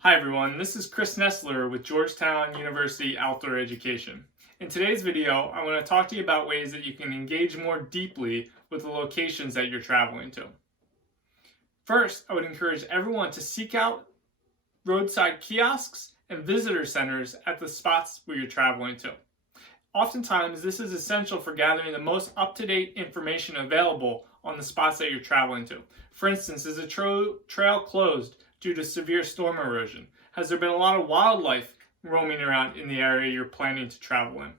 Hi everyone, this is Chris Nestler with Georgetown University Outdoor Education. In today's video, I want to talk to you about ways that you can engage more deeply with the locations that you're traveling to. First, I would encourage everyone to seek out roadside kiosks and visitor centers at the spots where you're traveling to. Oftentimes, this is essential for gathering the most up-to-date information available on the spots that you're traveling to. For instance, is a trail closed due to severe storm erosion? Has there been a lot of wildlife roaming around in the area you're planning to travel in?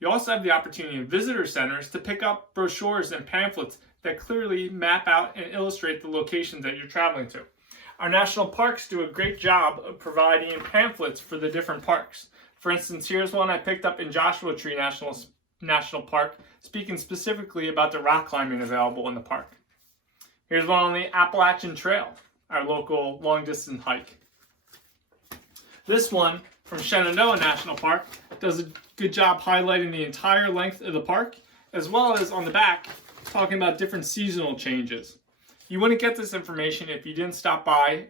You also have the opportunity in visitor centers to pick up brochures and pamphlets that clearly map out and illustrate the locations that you're traveling to. Our national parks do a great job of providing pamphlets for the different parks. For instance, here's one I picked up in Joshua Tree National Park, speaking specifically about the rock climbing available in the park. Here's one on the Appalachian Trail, our local long-distance hike. This one from Shenandoah National Park does a good job highlighting the entire length of the park, as well as on the back talking about different seasonal changes. You wouldn't get this information if you didn't stop by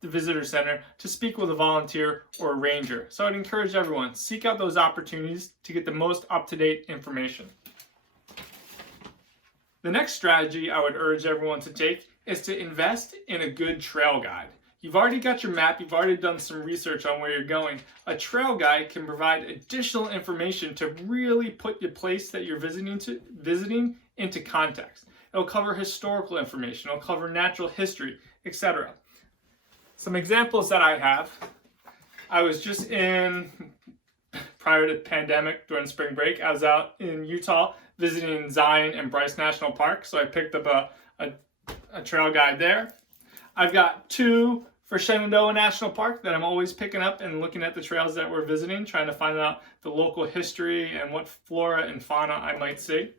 the visitor center to speak with a volunteer or a ranger. So I'd encourage everyone, seek out those opportunities to get the most up-to-date information. The next strategy I would urge everyone to take is to invest in a good trail guide. You've already got your map, you've already done some research on where you're going. A trail guide can provide additional information to really put the place that you're visiting into context. It'll cover historical information, it'll cover natural history, etc. Some examples that I have, I was just prior to the pandemic during spring break, I was out in Utah visiting Zion and Bryce National Park, so I picked up a trail guide there. I've got two for Shenandoah National Park that I'm always picking up and looking at the trails that we're visiting, trying to find out the local history and what flora and fauna I might see.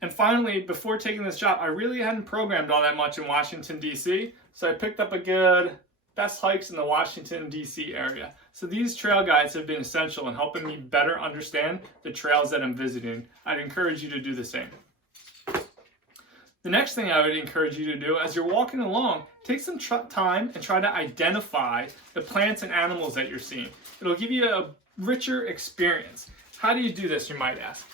And finally, before taking this job, I really hadn't programmed all that much in Washington, D.C., so I picked up a good best hikes in the Washington, D.C. area. So these trail guides have been essential in helping me better understand the trails that I'm visiting. I'd encourage you to do the same. The next thing I would encourage you to do as you're walking along, take some time and try to identify the plants and animals that you're seeing. It'll give you a richer experience. How do you do this, you might ask?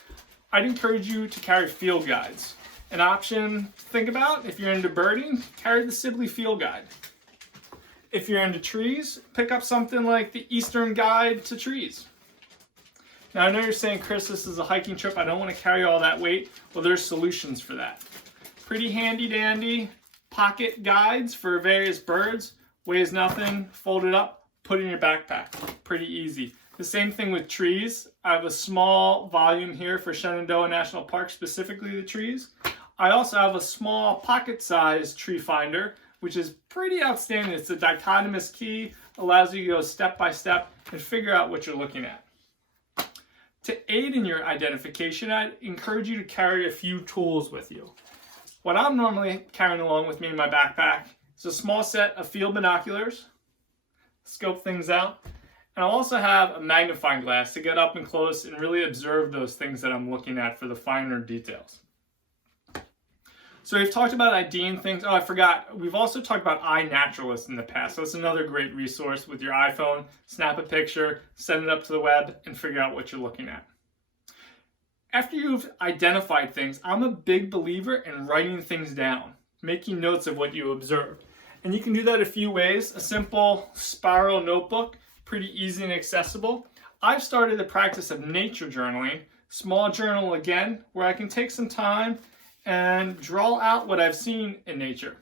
I'd encourage you to carry field guides. An option to think about, if you're into birding, carry the Sibley Field Guide. If you're into trees, pick up something like the Eastern Guide to Trees. Now I know you're saying, Chris, this is a hiking trip, I don't want to carry all that weight. Well, there's solutions for that. Pretty handy dandy pocket guides for various birds, weighs nothing, fold it up, put it in your backpack. Pretty easy. The same thing with trees. I have a small volume here for Shenandoah National Park, specifically the trees. I also have a small pocket-sized tree finder, which is pretty outstanding. It's a dichotomous key, allows you to go step by step and figure out what you're looking at. To aid in your identification, I'd encourage you to carry a few tools with you. What I'm normally carrying along with me in my backpack is a small set of field binoculars, scope things out, and I'll also have a magnifying glass to get up and close and really observe those things that I'm looking at for the finer details. So we've talked about IDing things. Oh, I forgot. We've also talked about iNaturalist in the past. So it's another great resource with your iPhone. Snap a picture, send it up to the web, and figure out what you're looking at. After you've identified things, I'm a big believer in writing things down, making notes of what you observed. And you can do that a few ways. A simple spiral notebook, pretty easy and accessible. I've started the practice of nature journaling, small journal again, where I can take some time and draw out what I've seen in nature.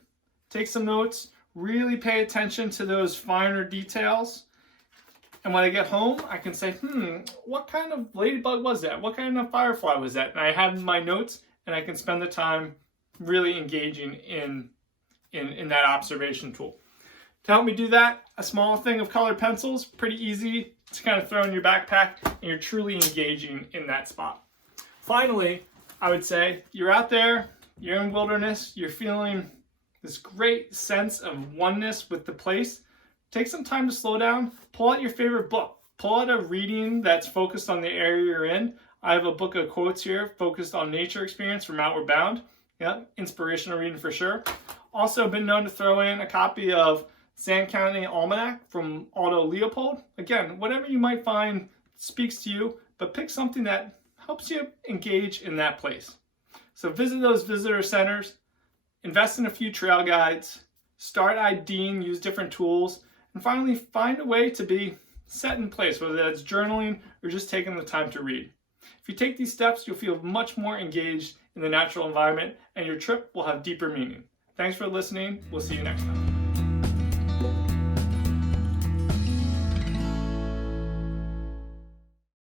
Take some notes, really pay attention to those finer details. And when I get home, I can say, what kind of ladybug was that? What kind of firefly was that? And I have my notes, and I can spend the time really engaging in that observation tool. To help me do that, a small thing of colored pencils, pretty easy to kind of throw in your backpack, and you're truly engaging in that spot. Finally, I would say you're out there, you're in wilderness, you're feeling this great sense of oneness with the place. Take some time to slow down, pull out your favorite book. Pull out a reading that's focused on the area you're in. I have a book of quotes here focused on nature experience from Outward Bound. Yep, inspirational reading for sure. Also been known to throw in a copy of Sand County Almanac from Aldo Leopold. Again, whatever you might find speaks to you, but pick something that helps you engage in that place. So visit those visitor centers, invest in a few trail guides, start IDing, use different tools, and finally find a way to be set in place, whether that's journaling or just taking the time to read. If you take these steps, you'll feel much more engaged in the natural environment and your trip will have deeper meaning. Thanks for listening. We'll see you next time.